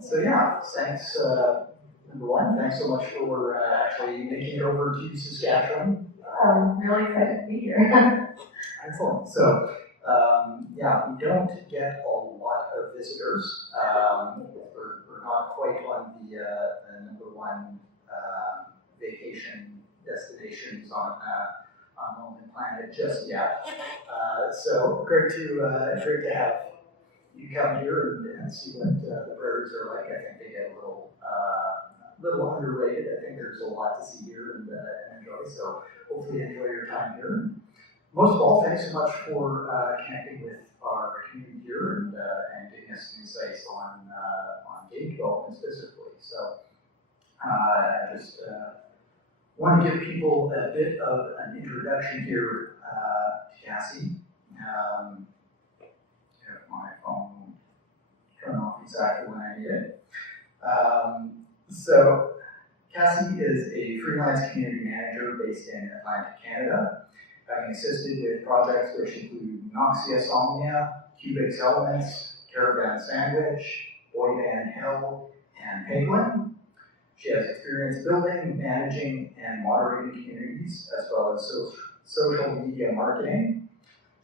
So yeah, thanks, number one, thanks so much for actually making it over to Saskatchewan. I'm really excited to be here. Excellent. So yeah, we don't get a lot of visitors. We're not quite on the number one vacation destinations on the planet just yet. So great to have you come here and see what the prairies are like. I think they get a little underrated. I think there's a lot to see here and enjoy. So hopefully you enjoy your time here. Most of all, thanks so much for connecting with our community here and giving us insights on game development specifically. So I just want to give people a bit of an introduction here to Cassie. If my phone will turn off exactly when I need it. So Cassie is a freelance community manager based in Atlantic, Canada, having assisted with projects which include Noxia Somnia, Cubics Elements, Caravan SandWitch, Boy Band Hill, and Peglin. She has experience building, managing, and moderating communities, as well as social media marketing.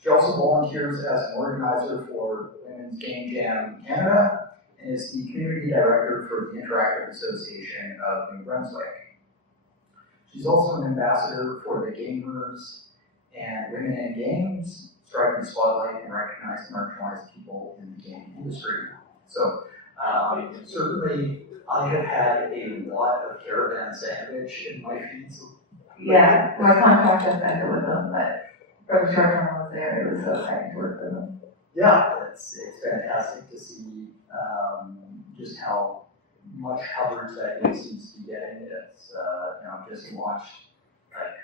She also volunteers as an organizer for Women's Game Jam Canada and is the community director for the Interactive Association of New Brunswick. She's also an ambassador for the Gamers and Women in Games, striving to spotlight and recognize marginalized people in the game industry. So certainly I have had a lot of Caravan SandWitch in my feeds. Yeah, my contract has ended with them, but for the short time I was there, it was so exciting to work with them. Yeah, it's fantastic to see just how much coverage that game seems to be getting. It's just launched like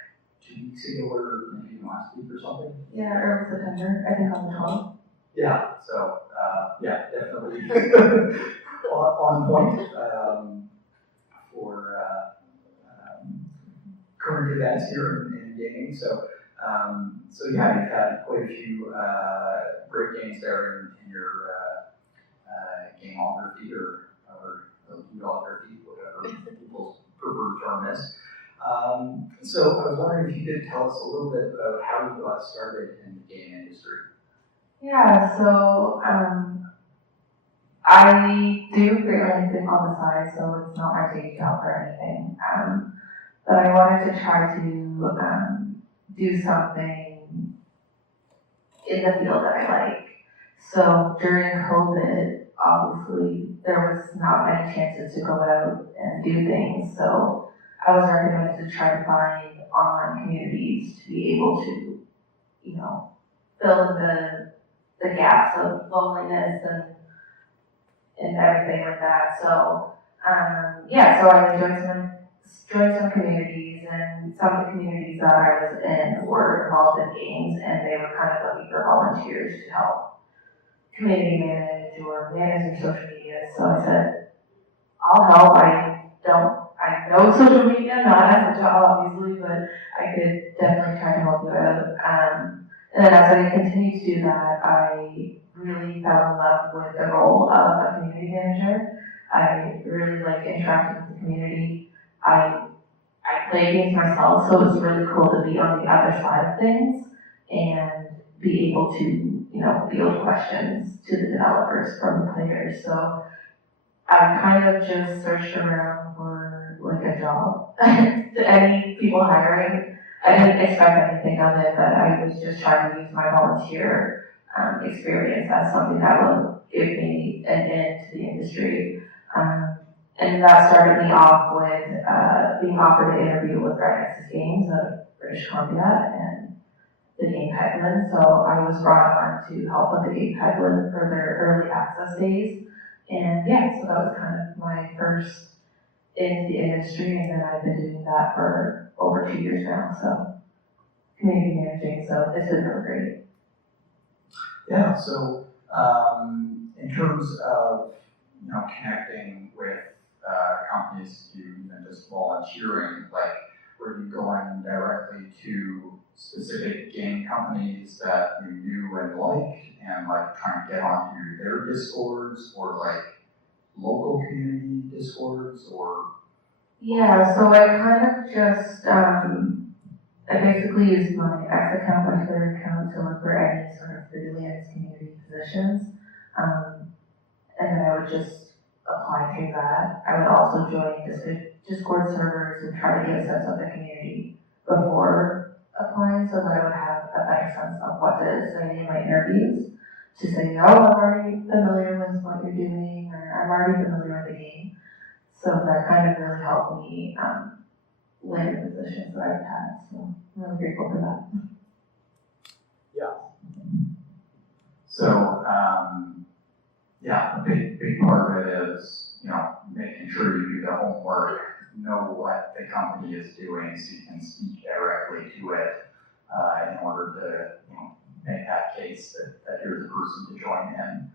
2 weeks ago or maybe last week or something. Yeah, early September, I think on the 12th. Yeah, so yeah, definitely on point for current events here in gaming. So yeah, you've had quite a few great games there in your gameography or ludography, whatever people's preferred term is. So I was wondering if you could tell us a little bit about how you got started in the game industry. Yeah, so I do freelancing on the side, so it's not my day job or anything. But I wanted to try to do something in the field that I like. So during COVID, obviously, there was not many chances to go out and do things. So I was recommended to try to find online communities to be able to, fill in the gaps of loneliness and everything like that. So so I joined some communities, and some of the communities that I was in were involved in games, and they were kind of looking for volunteers to help community manage or manage their social media. So I said, I'll help. I know social media, not as a job obviously, but I could definitely try to help you out. And then as I continued to do that, I really fell in love with the role of a community manager. I really like interacting with the community. I play games myself, so it's really cool to be on the other side of things and be able to, field questions to the developers from the players. So I kind of just searched around for like a job. Any people hiring, I didn't expect anything of it, but I was just trying to use my volunteer experience as something that would give me an in to the industry. And that started me off with being offered an interview with Red Games of British Columbia and the game Peglin. So I was brought on to help with the game Peglin for their early access days. And so that was kind of my first into the industry, and then I've been doing that for over 2 years now. So community managing, so it's been really great. Yeah, so in terms of connecting with companies to even just volunteering, like were you going directly to specific game companies that you knew and liked and like trying to get onto their discords, or like local community discords or? Yeah, so I kind of just, I basically used my X account, my Twitter account to look for any sort of freelance community positions. And then I would just apply through that. I would also join Discord servers and try to get a sense of the community before applying so that I would have a better sense of what to say in my interviews. To say, oh, I'm already familiar with what you're doing, or I'm already familiar with the game. So that kind of really helped me land the positions that I've had. So I'm really grateful for that. So, yeah, a big part of it is, making sure you do the homework, know what the company is doing so you can speak directly to it in order to, make that case that you're the person to join in.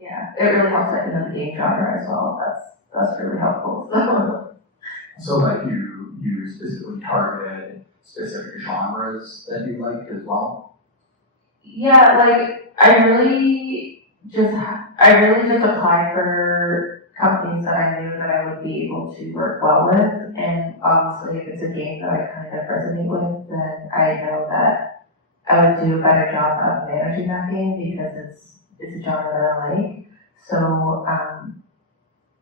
Yeah, it really helps that you know the game genre as well. That's really helpful. So like you specifically targeted specific genres that you liked as well? Yeah, like I really just applied for companies that I knew that I would be able to work well with, and obviously if it's a game that I kind of resonate with, then I know that I would do a better job of managing that game because it's a genre that I like. So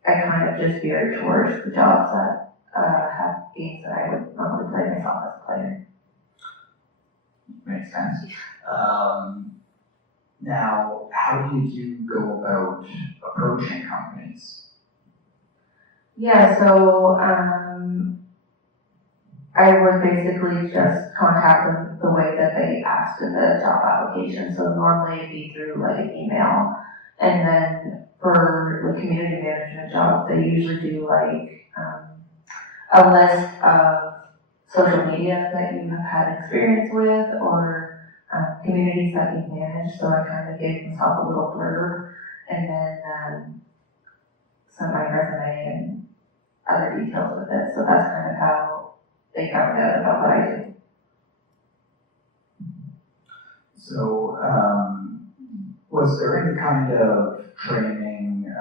I kind of just veered towards the jobs that have games that I would normally play myself as a player. Makes sense. Now, how do you go about approaching companies? Yeah, so I would basically just contact them the way that they asked in the job application. So normally it'd be through like an email. And then for the community management jobs, they usually do like a list of social media that you have had experience with or communities that you've managed. So I kind of gave myself a little blurb and then sent my resume and other details with it. So that's kind of how they found out about what I do. So, was there any kind of training,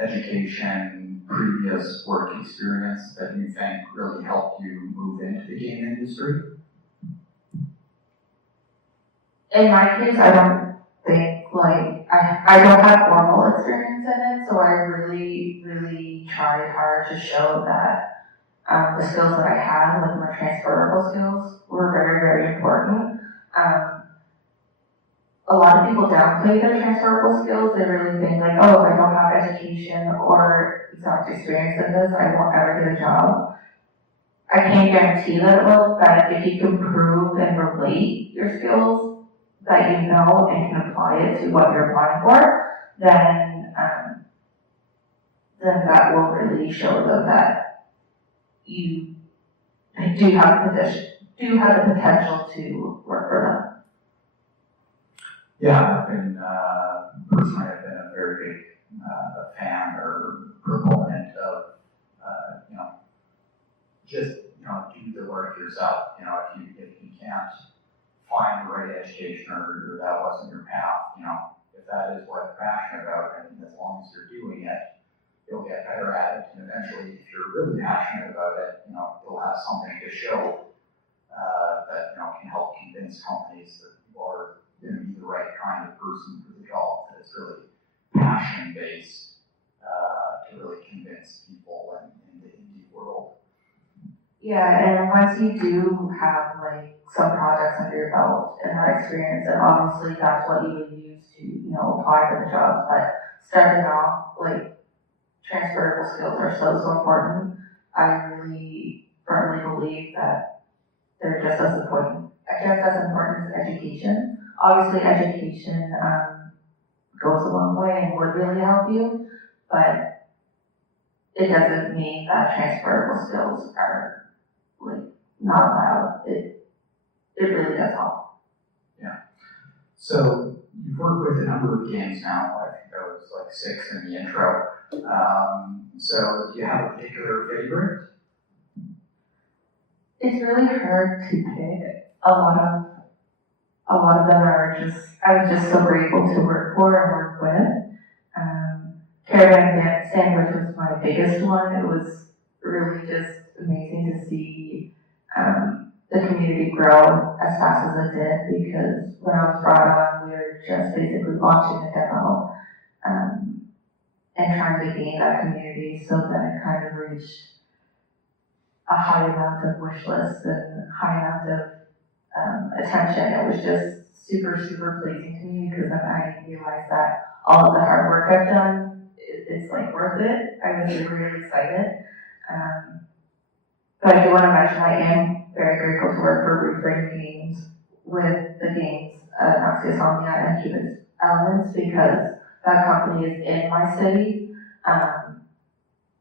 education, previous work experience that you think really helped you move into the game industry? In my case, I don't think, like, I don't have formal experience in it, so I really tried hard to show that the skills that I had, like my transferable skills, were very important. A lot of people downplay their transferable skills. They really think like, oh, if I don't have education or exact experience in this, I won't ever get a job. I can't guarantee that it will, but if you can prove and relate your skills that you know and can apply it to what you're applying for, then that will really show them that you do have the potential to work for them. Yeah, I've been, personally, I've been a very big fan or proponent of, just, do the work yourself. If you can't find the right education or that wasn't your path, if that is what you're passionate about, and as long as you're doing it, you'll get better at it. And eventually, if you're really passionate about it, you'll have something to show that, can help convince companies that you are going to be the right kind of person for the job, that it's really passion-based to really convince people in the indie world. Yeah, and once you do have like some projects under your belt and that experience, and obviously that's what you would use to, apply for the jobs. But starting off, like transferable skills are so important. I really firmly believe that they're just as important as education. Obviously, education goes a long way and would really help you, but it doesn't mean that transferable skills are like not allowed. It really does help. Yeah. So you've worked with a number of games now. I think that was like 6 in the intro. So do you have a particular favorite? It's really hard to pick. A lot of them are I was just so grateful to work for and work with. Caravan SandWitch was my biggest one. It was really just amazing to see the community grow as fast as it did, because when I was brought on, we were just basically launching a demo and trying to gain that community, so that it kind of reached a high amount of wish lists and high amount of attention. It was just super, super pleasing to me, because then I realized that all of the hard work I've done, it's like worth it. I was really excited. But I do want to mention I am very grateful to work for Reframe Games with the games Noxia Somnia and Cubix Elements, because that company is in my city,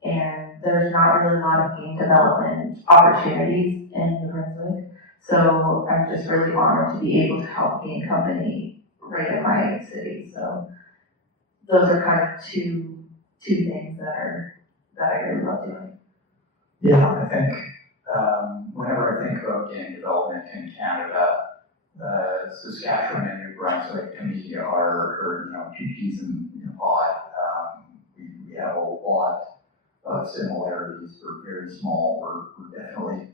and there's not really a lot of game development opportunities in New Brunswick. So I'm just really honored to be able to help game company right in my city. So those are kind of two things that I really love doing. Yeah, I think whenever I think about game development in Canada, Saskatchewan and New Brunswick to me are two peas in a pod. We have a lot of similarities. We're very small. We're definitely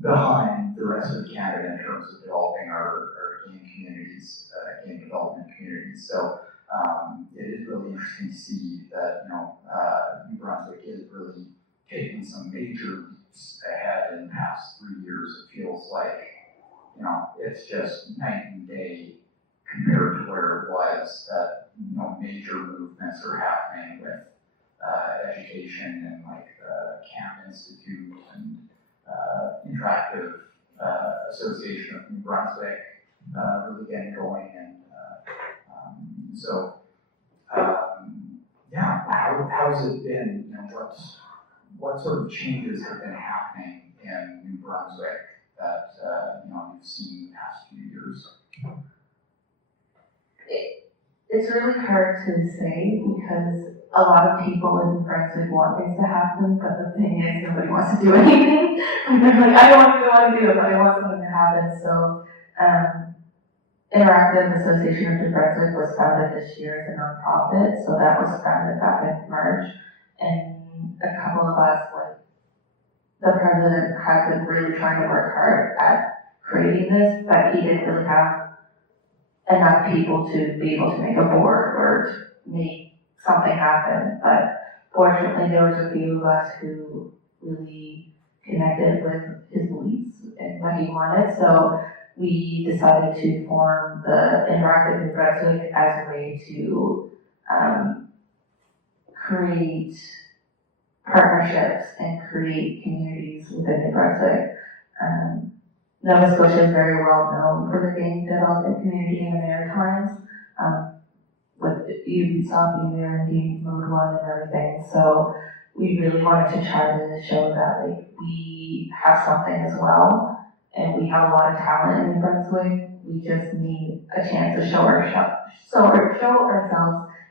behind the rest of Canada in terms of developing our game communities, game development communities. So it is really interesting to see that New Brunswick is really taking some major leaps ahead in the past 3 years. It feels like it's just night and day compared to where it was. That major movements are happening with education and like the CAM Institute and Interactive Association of New Brunswick really getting going, and how's it been? What sort of changes have been happening in New Brunswick that you've seen in the past few years? It's really hard to say, because a lot of people in New Brunswick want things to happen, but the thing is, nobody wants to do anything. They're like, I don't want to do it, but I want something to happen. So, Interactive Association of New Brunswick was founded this year as a nonprofit. So that was founded back in March, and a couple of us, like the president, has been really trying to work hard at creating this, but he didn't really have enough people to be able to make a board or make something happen. But fortunately, there was a few of us who really connected with his beliefs and what he wanted. So we decided to form the Interactive New Brunswick as a way to create partnerships and create communities within New Brunswick. Nova Scotia is very well known for the game development community in the Maritimes, with Ubisoft being there and Game Mode 1 and everything. So we really wanted to try to show that we have something as well, and we have a lot of talent in New Brunswick. We just need a chance to show ourselves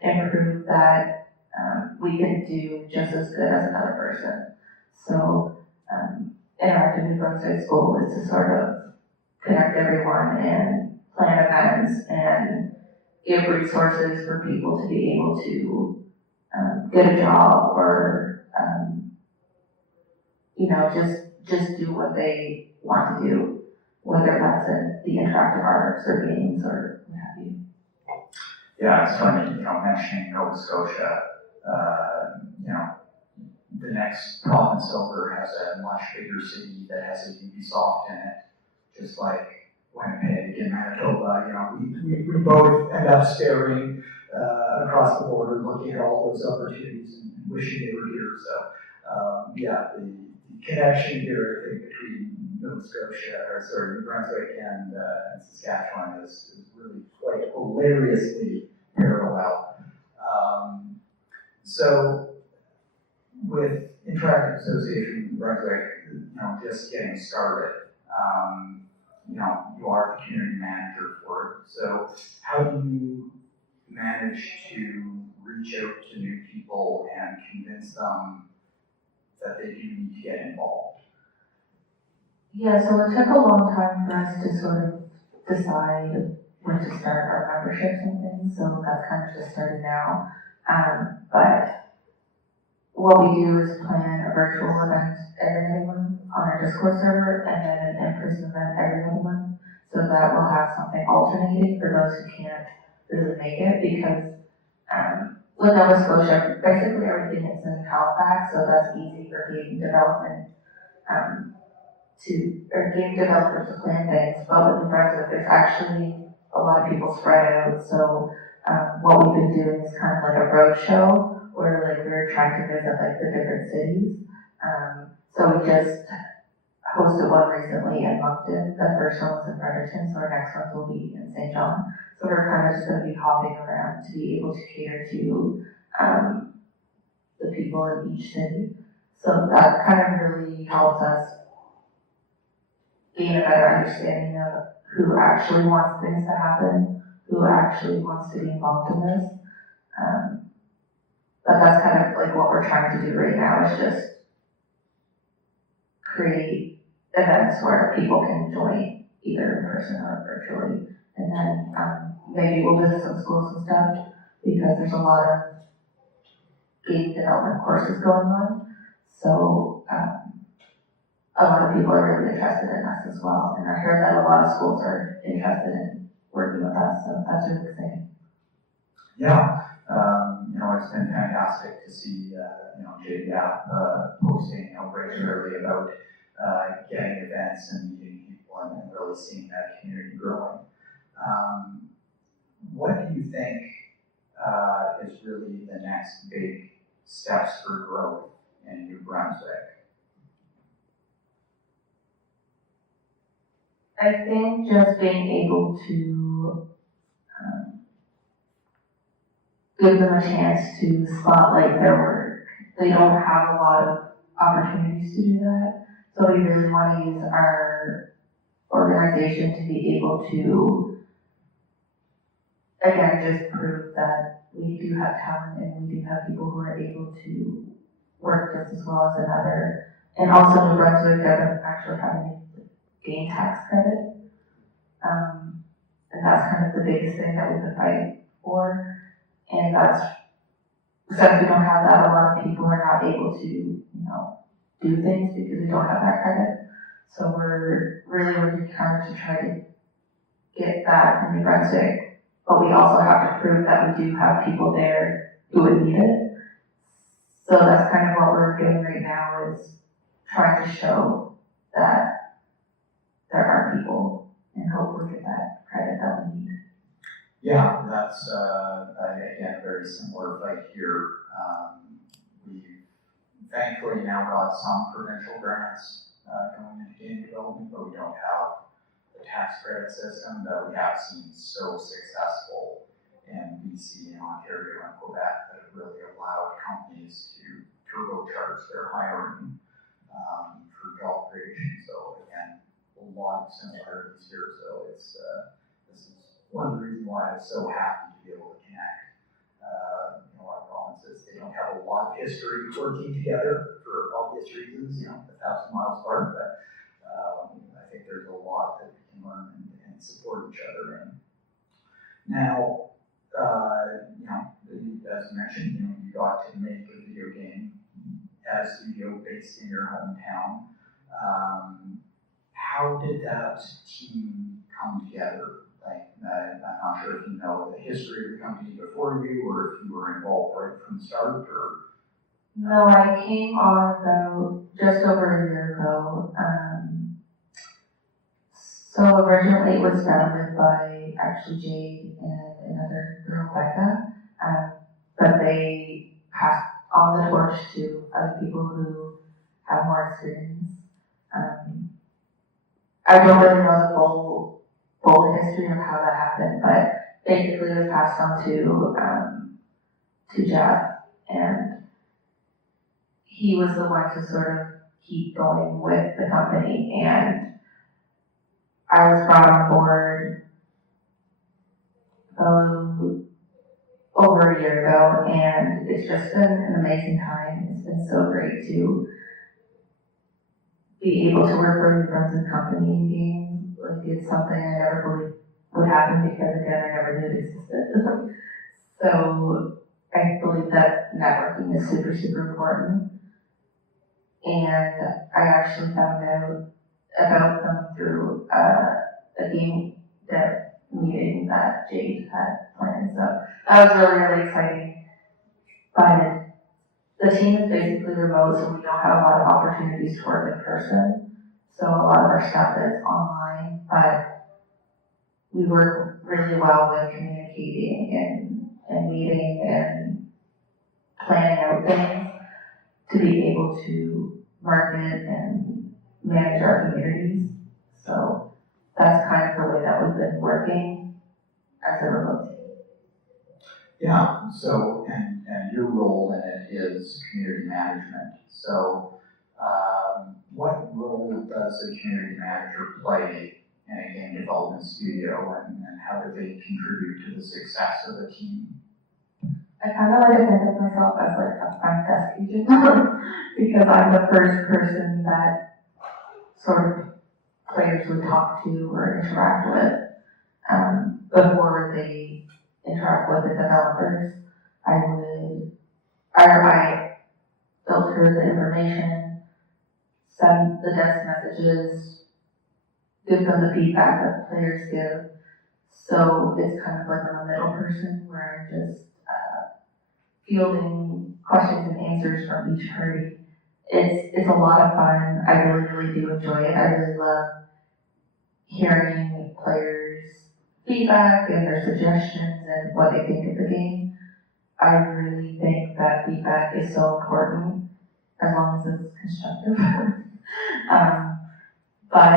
and prove that we can do just as good as another person. So Interactive New Brunswick's goal is to sort of connect everyone and plan events and give resources for people to be able to get a job or just do what they want to do, whether that's in the interactive arts or games or what have you. Yeah, it's funny, mentioning Nova Scotia, the next province over has a much bigger city that has a Ubisoft in it, just like Winnipeg and Manitoba. We both end up staring across the border, looking at all those opportunities and wishing they were here. So, the connection here, I think, between New Brunswick and Saskatchewan is really quite hilariously parallel. So, with Interactive Association of New Brunswick, just getting started, you are the community manager for it. So, how do you manage to reach out to new people and convince them that they do need to get involved? Yeah, so it took a long time for us to sort of decide when to start our memberships and things, so that's kind of just started now. But what we do is plan a virtual event every other month on our Discord server, and then an in-person event every other month, so that we'll have something alternating for those who can't really make it, because with Nova Scotia, basically everything is in Halifax, so that's easy for game development game developers to plan things. But with New Brunswick, there's actually a lot of people spread out, so what we've been doing is kind of like a road show, where like we're trying to visit like the different cities. So we just hosted one recently in Moncton. The first one was in Fredericton, so our next one will be in St. John. So we're kind of just going to be hopping around to be able to cater to the people in each city. So that kind of really helps us gain a better understanding of who actually wants things to happen, who actually wants to be involved in this. But that's kind of like what we're trying to do right now, is just create events where people can join either in person or virtually. And then maybe we'll visit some schools and stuff, because there's a lot of game development courses going on. So a lot of people are really interested in us as well. And I heard that a lot of schools are interested in working with us, so that's really exciting. Yeah, it's been fantastic to see, JDAP posting regularly about getting events and meeting people and really seeing that community growing. What do you think is really the next big steps for growth in New Brunswick? I think just being able to give them a chance to spotlight their work. They don't have a lot of opportunities to do that, so we really want to use our organization to be able to, again, just prove that we do have talent and we do have people who are able to work just as well as another. And also New Brunswick doesn't actually have any game tax credit. And that's kind of the biggest thing that we've been fighting for. And that's, since we don't have that, a lot of people are not able to, do things because we don't have that credit. So we're really working hard to try to get that in New Brunswick. But we also have to prove that we do have people there who would need it. So that's kind of what we're doing right now, is trying to show that there are people and hopefully get that credit that we need. Yeah, that's again a very similar fight here. We've thankfully now got some provincial grants going into game development, but we don't have the tax credit system that we have seen so successful in BC and Ontario and Quebec, that it really allowed companies to turbocharge their hiring for job creation. So again, a lot of similarities here. So it's this is one of the reasons why I was so happy to be able to connect our provinces. They don't have a lot of history working together for obvious reasons, 1,000 miles apart, but I think there's a lot that we can learn and support each other in. Now, as mentioned, you got to make a video game as a studio based in your hometown. How did that team come together? I'm not sure if you know the history of the company before you, or if you were involved right from the start, or... No, I came on about just over a year ago. So originally it was founded by actually Jade and another girl, Becca, but they passed on the torch to other people who have more experience. I don't really know the full history of how that happened, but basically it was passed on to Jeff, and he was the one to sort of keep going with the company, and I was brought on board over a year ago, and it's just been an amazing time. It's been so great to be able to work for a New Brunswick company in games. Like, it's something I never believed would happen, because again, I never knew it existed. So I believe that networking is super, super important. And I actually found out about them through a game dev meeting that Jade had planned. So that was really, really exciting. But the team is basically remote, so we don't have a lot of opportunities to work in person. So a lot of our stuff is online, but we work really well with communicating and meeting and planning out things to be able to market and manage our communities. So that's kind of the way that we've been working as a remote team. Yeah, so, and your role in it is community management. So, what role does a community manager play in a game development studio, and how do they contribute to the success of the team? I kind of like to think of myself as like a front desk agent because I'm the first person that sort of players would talk to or interact with before they interact with the developers. I filter the information, send the desk messages, give them the feedback that the players give. So it's kind of like I'm a middle person where I'm just fielding questions and answers from each party. It's a lot of fun. I really, really do enjoy it. I really love hearing players' feedback and their suggestions and what they think of the game. I really think that feedback is so important as long as it's constructive. But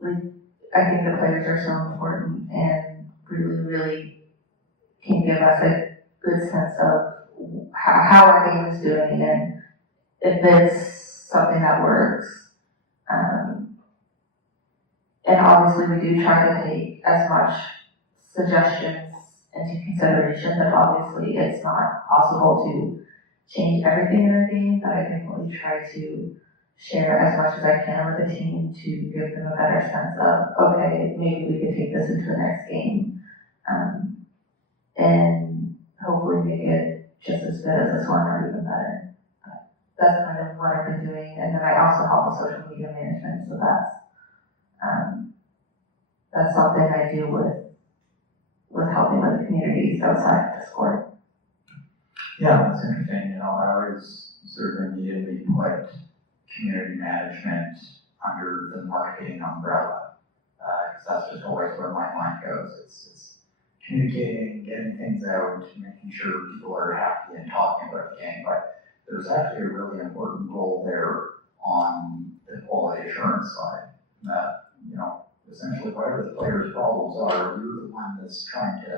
like, I think the players are so important and really, really can give us a good sense of how our game is doing and if it's something that works. And obviously we do try to take as much suggestions into consideration, but obviously it's not possible to change everything in our game, but I definitely try to share as much as I can with the team to give them a better sense of, okay, maybe we could take this into the next game. And hopefully make it just as good as this one or even better. That's kind of what I've been doing. And then I also help with social media management, so that's something I do with helping with the communities outside of Discord. Yeah, that's interesting. You know, I always sort of immediately put community management under the marketing umbrella, because that's just always where my mind goes. It's communicating, getting things out, making sure people are happy and talking about the game. But there's actually a really important role there on the quality assurance side. That, you know, essentially whatever the players' problems are, you're the one that's trying to,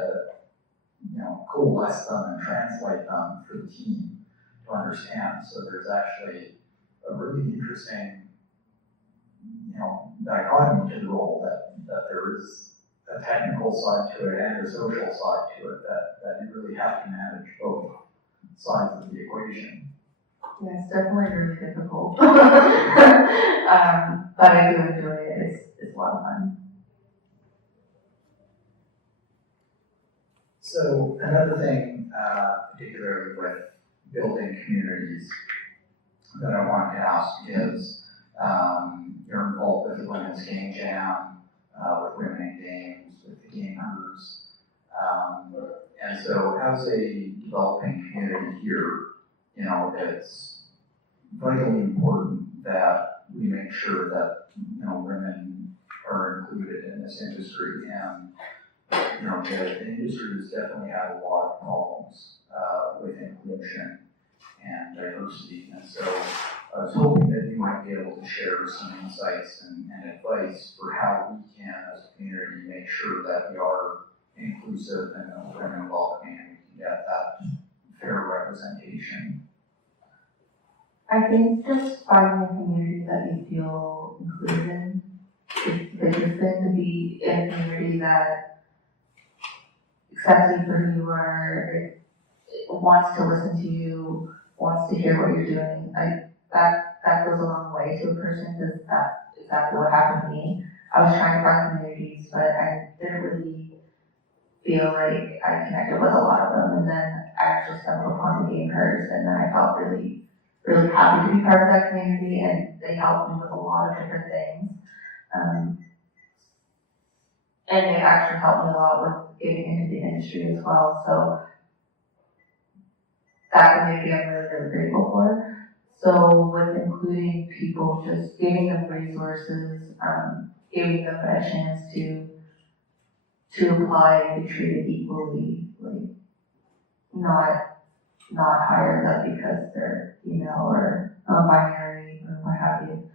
you know, coalesce them and translate them for the team to understand. So there's actually a really interesting, you know, dichotomy to the role that there is a technical side to it and a social side to it that you really have to manage both sides of the equation. Yeah, it's definitely really difficult. But I do enjoy it. It's a lot of fun. So another thing, particularly with building communities, that I wanted to ask is, you're involved with the Women's Game Jam, with Women in Games, with the Gamers, and so as a developing community here, you know, it's vitally important that we make sure that, you know, women are included in this industry. And, you know, the industry has definitely had a lot of problems with inclusion and diversity. And so I was hoping that you might be able to share some insights and advice for how we can, as a community, make sure that we are inclusive and open and welcoming, and we can get that fair representation. I think just finding a community that you feel included in is the biggest thing, to be in a community that accepts you for who you are, it wants to listen to you, wants to hear what you're doing. That goes a long way to a person, because that's exactly what happened to me. I was trying to find communities, but I didn't really feel like I connected with a lot of them, and then I actually stumbled upon the gamers, and then I felt really, really happy to be part of that community, and they helped me with a lot of different things. And they actually helped me a lot with getting into the industry as well, so that community I'm really, really grateful for. So with including people, just giving them resources, giving them a chance to apply and be treated equally, like not hire them because they're female or non-binary or what have you.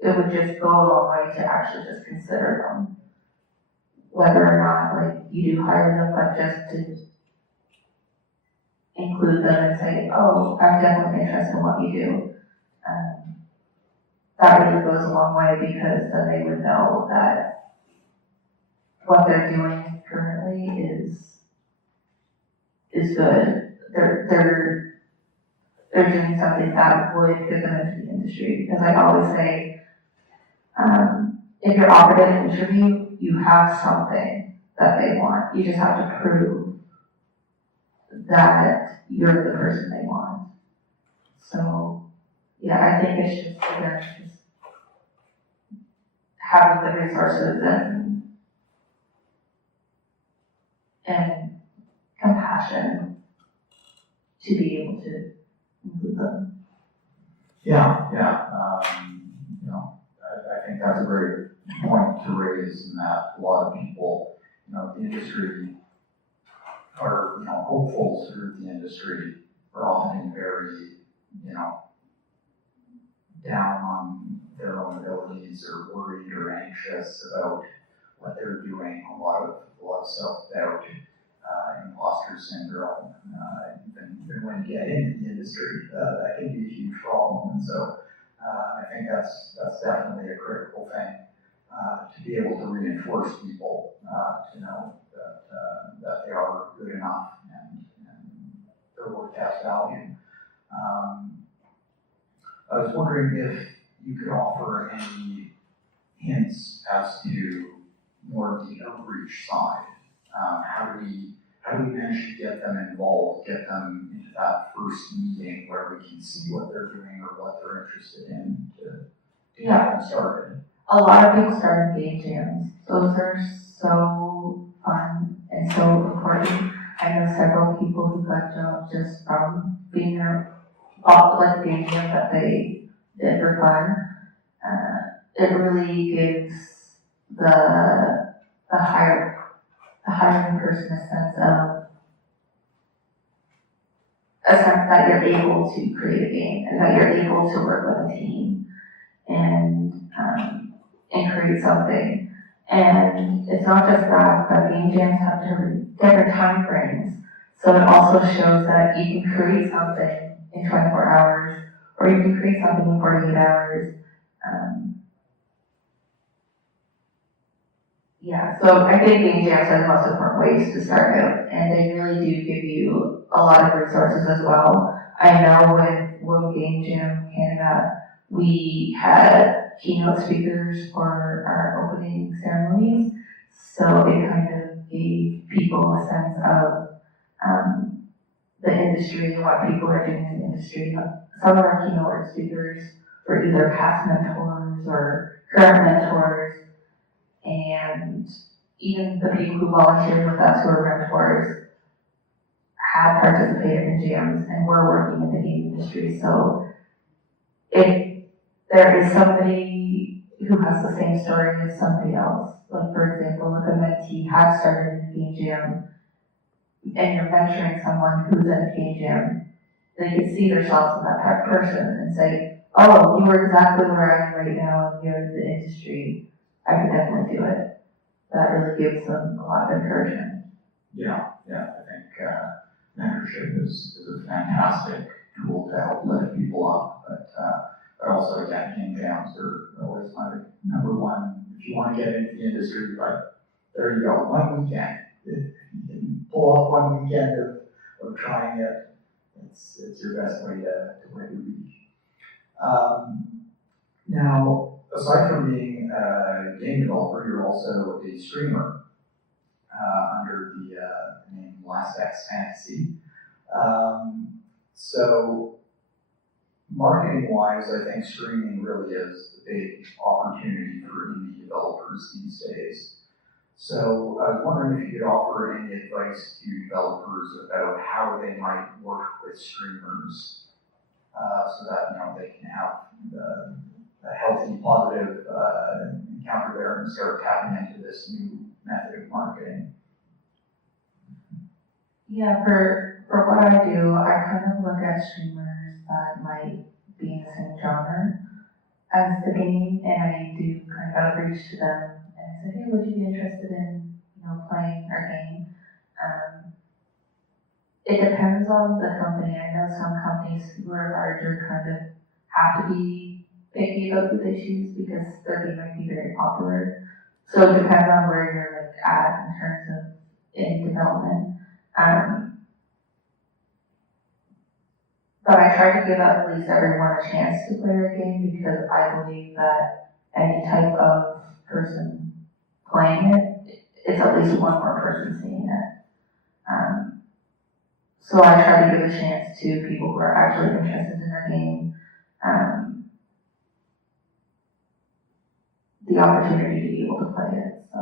It would just go a long way to actually just consider them, whether or not like you do hire them, but just to include them and say, oh, I'm definitely interested in what you do. That really goes a long way, because then they would know that what they're doing currently is good. They're doing something that would get them into the industry. Because I always say, if you're offered an interview, you have something that they want. You just have to prove that you're the person they want. So, yeah, I think it's just, again, just having the resources and compassion to be able to include them. Yeah. I think that's a great point to raise, in that a lot of people, the industry are, hopefuls through the industry are often very, down on their own abilities, or worried or anxious about what they're doing. A lot of self-doubt, imposter syndrome, even when you get into the industry, that can be a huge problem. And so I think that's definitely a critical thing, to be able to reinforce people, to know that they are good enough and their work has value. I was wondering if you could offer any hints as to more of the outreach side. How do we manage to get them involved, get them into that first meeting where we can see what they're doing or what they're interested in to get them started? A lot of people start in game jams. Those are so fun and so important. I know several people who got jobs just from being there, like game jams that they did for fun. It really gives the hiring person a sense that you're able to create a game, and that you're able to work with a team and create something. And it's not just that, but game jams have different time frames. So it also shows that you can create something in 24 hours, or you can create something in 48 hours. So I think game jams are the most important ways to start out, and they really do give you a lot of resources as well. I know with World Game Jam Canada, we had keynote speakers for our opening ceremonies, so it kind of gave people a sense of the industry and what people are doing in the industry. Some of our keynote speakers were either past mentors or current mentors, and even the people who volunteered with us who are mentors have participated in jams and were working in the game industry. So if there is somebody who has the same story as somebody else, like for example, if a mentee has started in a game jam and you're mentoring someone who's in a game jam, they can see themselves in that person and say, oh, you were exactly where I am right now and you're in the industry. I could definitely do it. That really gives them a lot of encouragement. Yeah, I think mentorship is a fantastic tool to help lift people up, but also, again, game jams are always my number one. If you want to get into the industry, but there you go, one weekend. If you can pull off one weekend of trying it, it's your best way to reach. Now, aside from being a game developer, you're also a streamer. under the name Last X Fantasy. So marketing-wise, I think streaming really is the big opportunity for indie developers these days. So I was wondering if you could offer any advice to developers about how they might work with streamers, so that they can have a healthy, positive encounter there and start tapping into this new method of marketing. Yeah, for what I do, I kind of look at streamers that might be in the same genre as the game, and I do kind of outreach to them and say, hey, would you be interested in, playing our game? It depends on the company. I know some companies who are larger kind of have to be picky about who they choose because their game might be very popular. So it depends on where you're at in terms of in development. But I try to give at least everyone a chance to play our game because I believe that any type of person playing it, it's at least one more person seeing it. So I try to give a chance to people who are actually interested in our game, the opportunity to be able to play it. So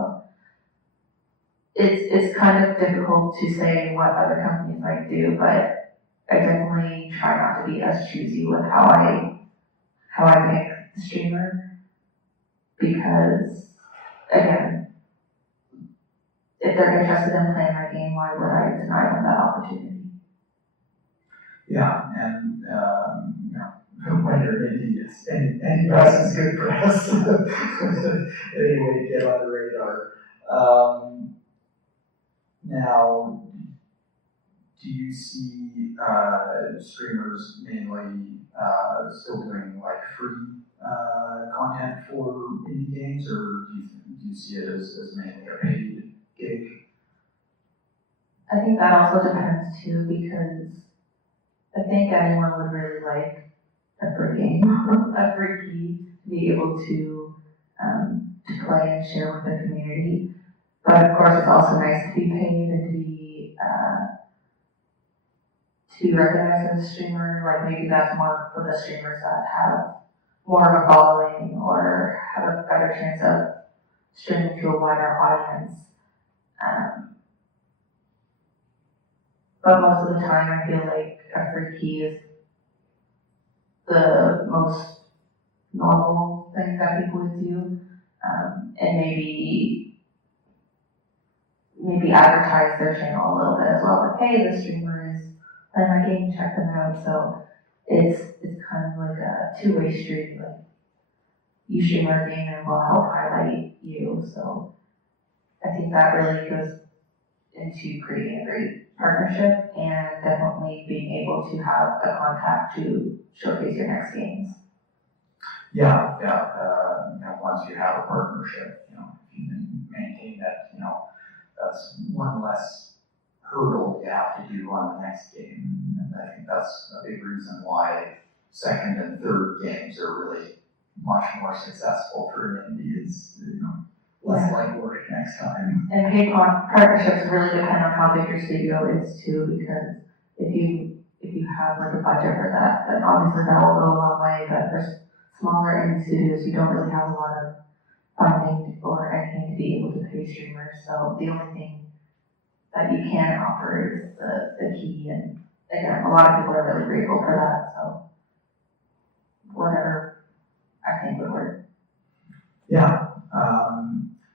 it's kind of difficult to say what other companies might do, but I definitely try not to be as choosy with how I pick the streamer, because again, if they're interested in playing my game, why would I deny them that opportunity? Yeah, and when you're indie, any press is good press. Anyway, to get on the radar. Now, do you see streamers mainly still doing free content for indie games, or do you see it as mainly a paid gig? I think that also depends too, because I think anyone would really like a free game, a free key to be able to play and share with the community. But of course, it's also nice to be paid and to be recognized as a streamer. Like maybe that's more for the streamers that have more of a following or have a better chance of streaming to a wider audience. But most of the time, I feel like a free key is the most normal thing that people would do, and maybe advertise their channel a little bit as well. Like, hey, the streamer is playing my game, check them out. So it's kind of like a two-way street. Like you stream our game and we'll help highlight you. So I think that really goes into creating a great partnership and definitely being able to have a contact to showcase your next games. Yeah. Once you have a partnership, if you can maintain that, that's one less hurdle you have to do on the next game. And I think that's a big reason why second and third games are really much more successful for an indie. Is less legwork next time. And paid partnerships really depend on how big your studio is too, because if you have a budget for that, then obviously that will go a long way. But for smaller indie studios, you don't really have a lot of funding or anything to be able to pay streamers. So the only thing that you can offer is the key. And again, a lot of people are really grateful for that. So whatever I think would work. Yeah.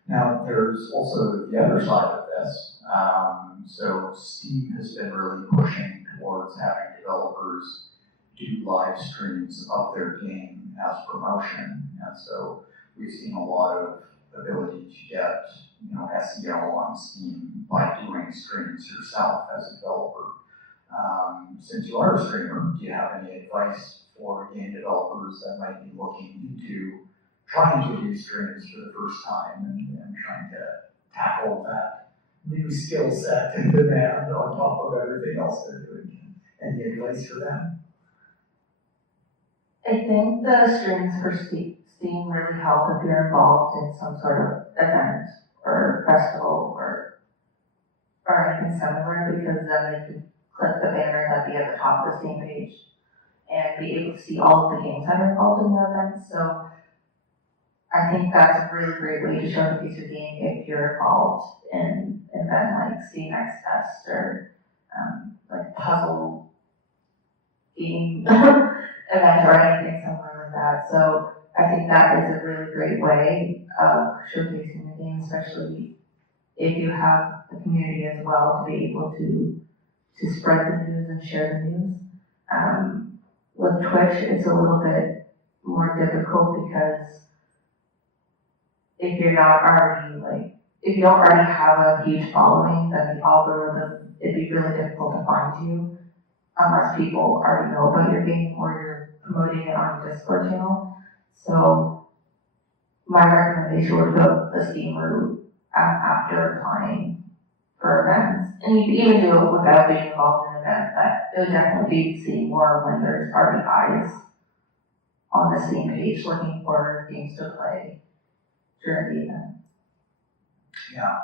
Now, there's also the other side of this. So Steam has been really pushing towards having developers do live streams of their game as promotion. And so we've seen a lot of ability to get SEO on Steam by doing streams yourself as a developer. Since you are a streamer, do you have any advice for game developers that might be looking into trying to do streams for the first time and trying to tackle that new skill set and demand on top of everything else they're doing? Any advice for them? I think the streams for Steam really help if you're involved in some sort of event or festival or or anything similar, because then they can click the banner that'd be at the top of the Steam page and be able to see all of the games that are involved in the event. So I think that's a really great way to showcase your game if you're involved in an event like Steam Next Fest or like puzzle game event or anything similar like that. So I think that is a really great way of showcasing the game, especially if you have the community as well to be able to spread the news and share the news. With Twitch, it's a little bit more difficult because if you're not already if you don't already have a huge following, then the algorithm, it'd be really difficult to find you unless people already know about your game or you're promoting it on your Discord channel. So my recommendation would go the Steam route after applying for events. And you can even do it without being involved in an event, but it would definitely be seen more when there's already eyes on the Steam page looking for games to play during the event. Yeah.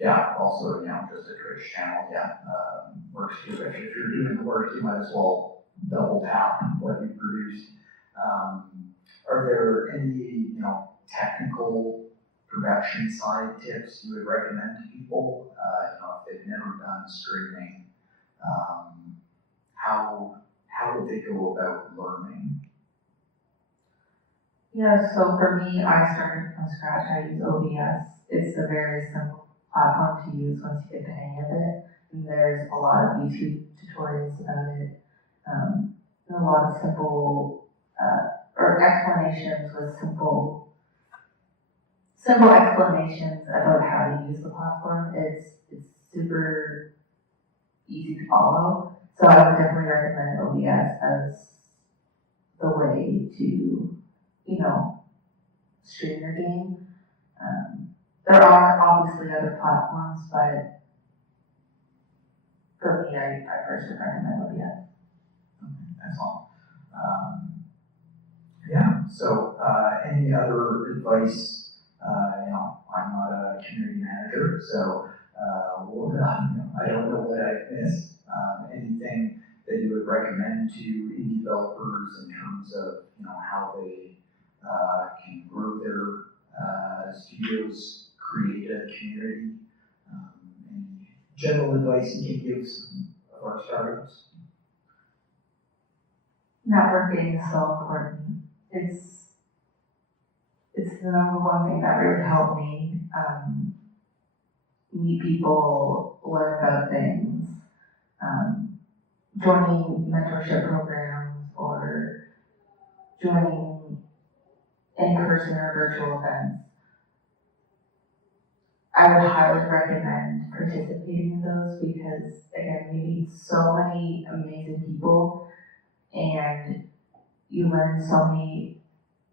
Yeah, also, just a Twitch channel, works too. If you're doing the work, you might as well double tap what you produced. Are there any, technical production side tips you would recommend to people? If they've never done streaming, how would they go about learning? Yeah, so for me, I started from scratch. I use OBS. It's a very simple platform to use once you get the hang of it. And there's a lot of YouTube tutorials about it, and a lot of simple, or explanations with simple explanations about how to use the platform. It's super easy to follow. So I would definitely recommend OBS as the way to, stream your game. There are obviously other platforms, but for me, I personally recommend OBS. Okay, excellent. So any other advice? I'm not a community manager, so I don't know what I've missed. Anything that you would recommend to indie developers in terms of how they can grow their studios, create a community? Any general advice you can give some of our startups? Networking is so important. It's the number one thing that really helped me meet people, learn about things, joining mentorship programs or joining in-person or virtual events. I would highly recommend participating in those because, again, you meet so many amazing people and you learn so many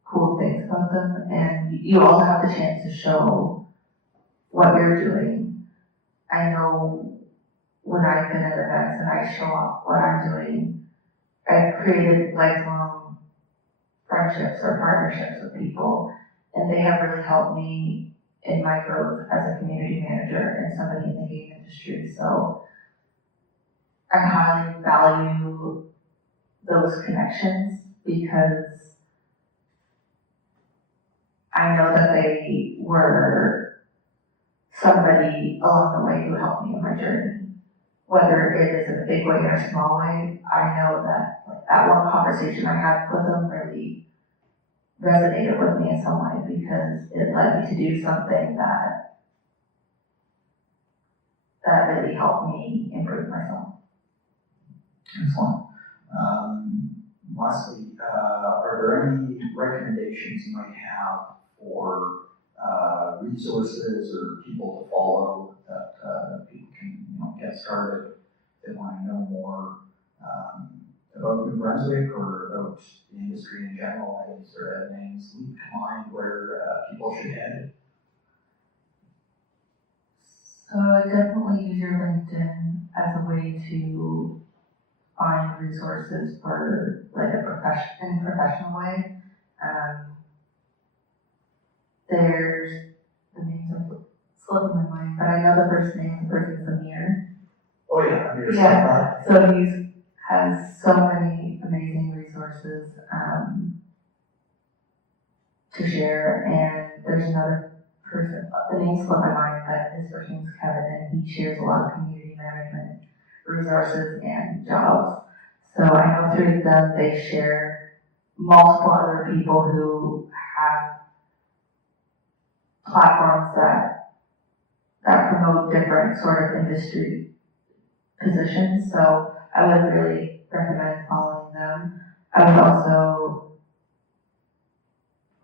cool things about them, and you also have the chance to show what you're doing. I know when I've been at events and I show off what I'm doing, I've created lifelong friendships or partnerships with people, and they have really helped me in my growth as a community manager and somebody in the game industry. So I highly value those connections because I know that they were somebody along the way who helped me in my journey. Whether it is in a big way or a small way, I know that that one conversation I had with them really resonated with me in some way because it led me to do something that really helped me improve myself. Excellent. Lastly, are there any recommendations you might have for resources or people to follow that people can get started? They want to know more about New Brunswick or about the industry in general. Any sort of names leap to mind where people should head? So I definitely use your LinkedIn as a way to find resources for in a professional way. There's the names of slipping my mind but I know the first name of the person's Amir. Oh yeah, I'm here. Yeah, so he has so many amazing resources to share, and there's another person, the name slipped my mind, but his first name's Kevin, and he shares a lot of community management resources and jobs. So I know through them they share multiple other people who have platforms that promote different sort of industry positions. So I would really recommend following them. I would also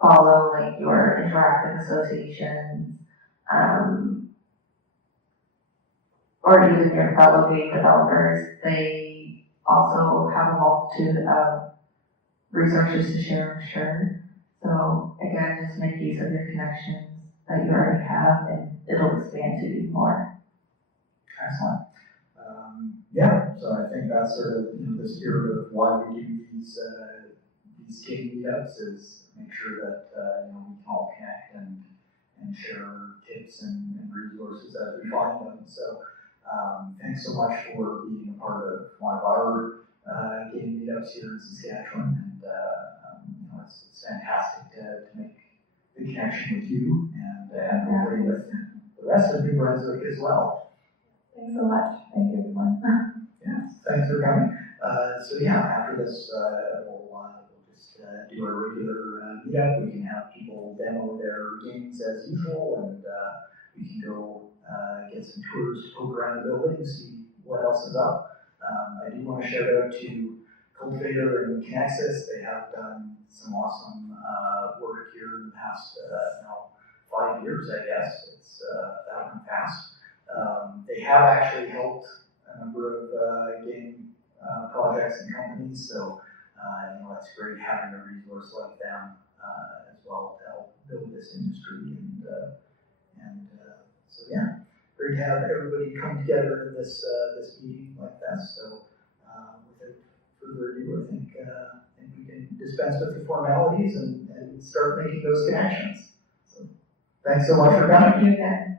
follow like your interactive associations, or even your fellow game developers. They also have a multitude of resources to share, I'm sure. So again, just make use of your connections that you already have, and it'll expand to even more. Excellent. Yeah, so I think that's sort of the spirit of why we do these game meetups, is make sure that we can all connect and share tips and resources as we find them. So thanks so much for being a part of one of our game meetups here in Saskatchewan, and it's fantastic to make the connection with you and hopefully with the rest of New Brunswick as well. Thanks so much. Thank you, everyone. Yeah, thanks for coming. So yeah, after this, we'll just do our regular meetup. We can have people demo their games as usual, and we can go get some tours to poke around the building, see what else is up. I do want to shout out to Cultivator and Connexus. They have done some awesome work here in the past 5 years, I guess. It's that one fast. They have actually helped a number of game projects and companies, so it's great having a resource like them as well to help build this industry, and so yeah, great to have everybody come together in this meeting like this. So without further ado, I think we can dispense with the formalities and start making those connections. So thanks so much for coming. Thank you again.